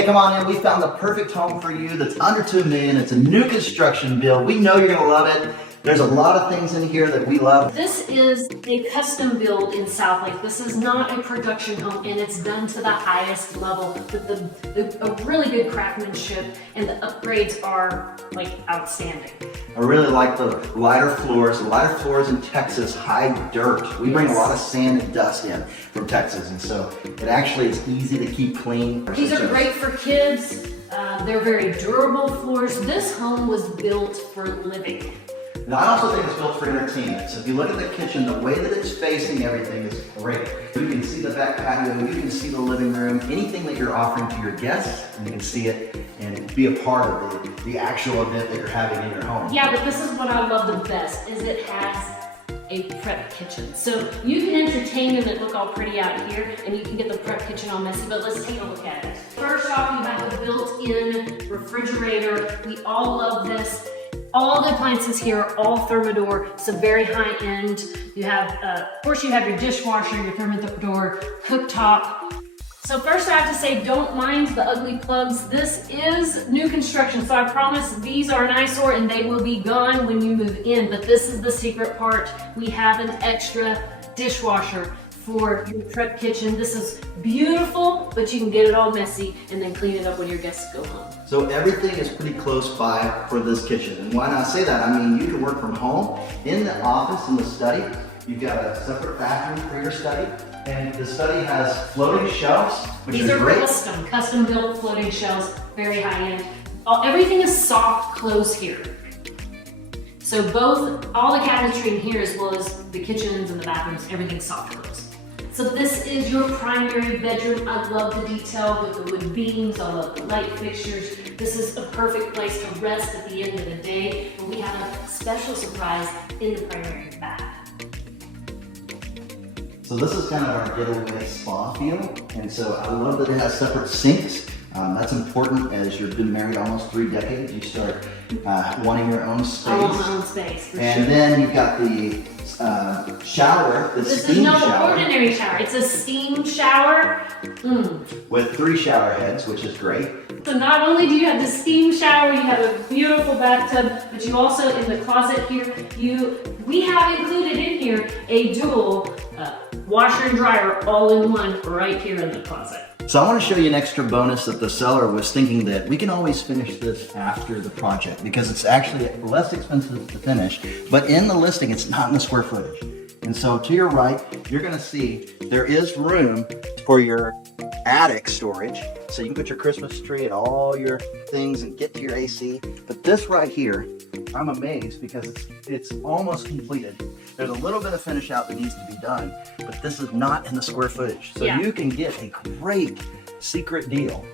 Hey, come on in. We found the perfect home for you that's under $2 million. It's a new construction build. We know you're going to love it. There's a lot of things in here that we love. This is a custom build in Southlake. This is not a production home, and it's done to the highest level with a really good craftsmanship, and the upgrades are like outstanding. I really like the lighter floors. The lighter floors in Texas hide dirt. We bring a lot of sand and dust in from Texas, and so it actually is easy to keep clean. These are great for kids. They're very durable floors. This home was built for living. Now, I also think it's built for entertainment. So if you look at the kitchen, the way that it's facing everything is great. You can see the back patio, you can see the living room, anything that you're offering to your guests, and you can see it and be a part of the actual event that you're having in your home. Yeah, but this is what I love the best, is it has a prep kitchen. So you can entertain and it look all pretty out here, and you can get the prep kitchen all messy, but let's take a look at it. First off, you have the built-in refrigerator. We all love this. All the appliances here are all Thermador, so very high end. You have, of course, you have your dishwasher, your Thermador cooktop. So first I have to say, don't mind the ugly plugs. This is new construction, so I promise these are an eyesore and they will be gone when you move in, but this is the secret part. We have an extra dishwasher for your prep kitchen. This is beautiful, but you can get it all messy and then clean it up when your guests go home. So everything is pretty close by for this kitchen. And why not say that? I mean, you can work from home, in the office, in the study. You've got a separate bathroom for your study. And the study has floating shelves, which is great. These are custom built floating shelves, very high end. Everything is soft close here. So all the cabinetry in here, as well as the kitchens and the bathrooms, everything's soft close. So this is your primary bedroom. I love the detail with the wood beams. I love the light fixtures. This is a perfect place to rest at the end of the day. And we have a special surprise in the primary bath. So this is kind of our getaway spa feel. And so I love that it has separate sinks. That's important as you've been married almost 3 decades. You start wanting your own space. I want my own space, for and sure. then you've got the shower, the this steam shower. This is no ordinary shower. It's a steam shower. With 3 shower heads, which is great. So not only do you have the steam shower, you have a beautiful bathtub, but you also, in the closet here, we have included in here a dual washer and dryer all in one right here in the closet. So I want to show you an extra bonus that the seller was thinking that we can always finish this after the project because it's actually less expensive to finish, but in the listing, it's not in the square footage. And so to your right, you're going to see there is room for your attic storage. So you can put your Christmas tree and all your things and get to your AC. But this right here, I'm amazed because it's almost completed. There's a little bit of finish out that needs to be done, but this is not in the square footage. So you can get a great secret deal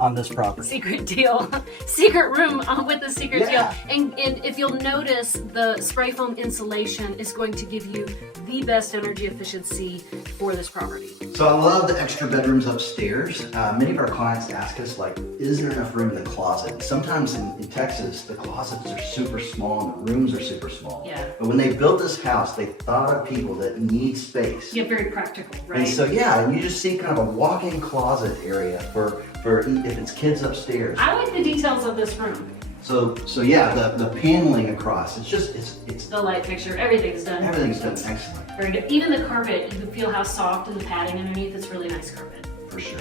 on this property. Secret deal. Secret room with a secret deal. And if you'll notice, the spray foam insulation is going to give you the best energy efficiency for this property. So I love the extra bedrooms upstairs. Many of our clients ask us, like, is there enough room in the closet? Sometimes in Texas, the closets are super small and the rooms are super small. Yeah. But when they built this house, they thought of people that need space. Yeah, very practical, right? And so, and you just see kind of a walk-in closet area for if it's kids upstairs. I like the details of this room. So the paneling across, it's the light fixture, everything's done. Everything's done excellent. Very good. Even the carpet, you can feel how soft and the padding underneath. It's really nice carpet. For sure.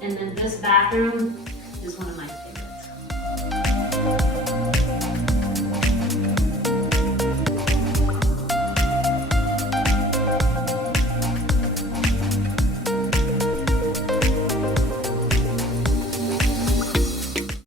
And then this bathroom is one of my